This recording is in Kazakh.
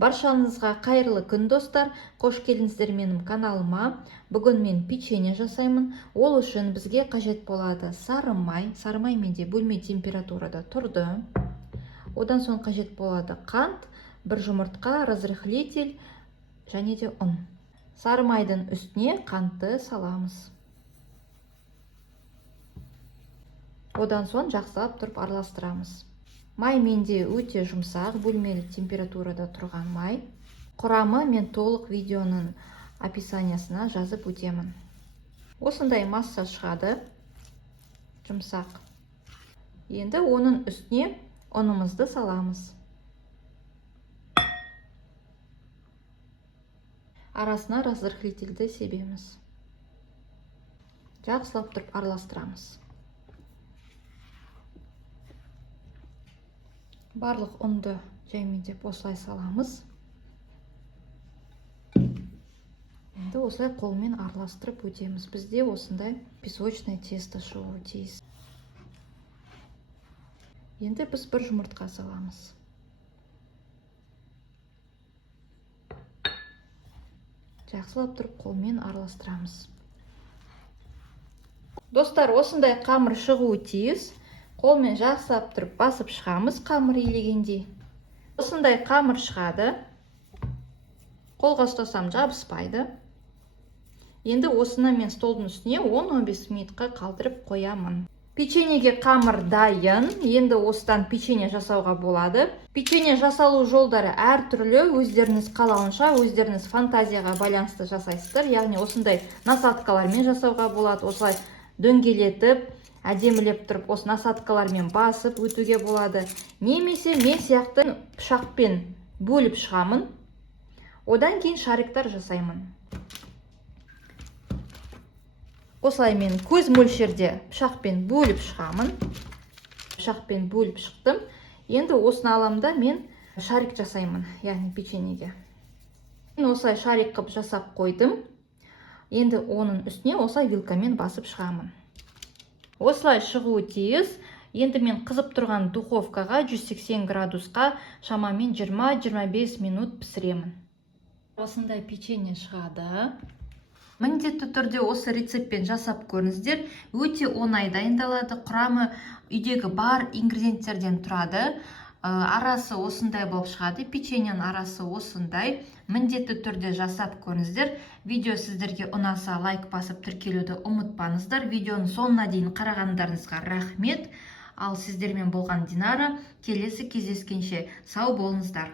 Баршаңызға қайырлы күн достар. Қош келдіңіздер менің каналыма. Бүгін мен печенье жасаймын. Ол үшін бізге қажет болады сары май. Сары май менде бөлме температурада тұрды. Одан соң қажет болады қант, бір жұмыртқа, разрыхлитель және де ұн. Сары майдың үстіне қантты саламыз. Одан соң жақсылап тұрып араластырамыз. Май менде өте жұмсақ, бөлмелі температурада тұрған май. Құрамы мен толық видеоның описаниясына жазып өтемін. Осындай масса шығады, жұмсақ. Енді оның үстіне ұнымызды саламыз. Арасына разрыхлительді себеміз. Жақсылап тұрып араластырамыз. Барлық ұнды жаймендеп осылай саламыз. Енді осылай қолмен араластырып өтеміз. Бізде осындай песочный тесто шығуы тиіс. Енді біз бір жұмыртқа саламыз. Жақсылап тұрып қолмен араластырамыз. Достар, осындай қамыр шығуы тиіс. Қолмен жақсылап тұрып басып шығамыз, қамыр илегендей. Осындай қамыр шығады. Қолға ұстасам жабыспайды. Енді осыны мен столдың үстіне 10-15 минутқа қалдырып қоямын. Печеньеге қамыр дайын. Енді осыдан печенье жасауға болады. Печенье жасалу жолдары әртүрлі. Өздеріңіз қалауынша, өздеріңіз фантазияға байланысты жасайсыздар. Яғни осындай насаткалармен жасауға болады. Осылай дөңгелетіп, әдемілеп тұрып, осы насаткалармен басып өтуге болады. Немесе мен сияқты пышақпен бөліп шығамын. Одан кейін шариктар жасаймын. Осылай мен көз мөлшерде пышақпен бөліп шығамын. Пышақпен бөліп шықтым. Енді осыны аламда мен шарик жасаймын, яғни печеньеге. Мен осылай шарик қып жасап қойдым. Енді оның үстіне осылай вилкамен басып шығамын. Осылай шығуы тиіс. Енді мен қызып тұрған духовкаға 180 градусқа шамамен 20-25 минут пісіремін. Осындай печенье шығады. Міндетті түрде осы рецептпен жасап көріңіздер. Өте оңай дайындалады. Құрамы үйдегі бар ингредиенттерден тұрады. Арасы осындай болып шығады. Печеньенің арасы осындай. Міндетті түрде жасап көріңіздер. Видео сіздерге ұнаса лайк басып тіркелуді ұмытпаңыздар. Видеоның соңына дейін қарағандарыңызға рахмет. Ал сіздермен болған Динара. Келесі кездескенше сау болыңыздар.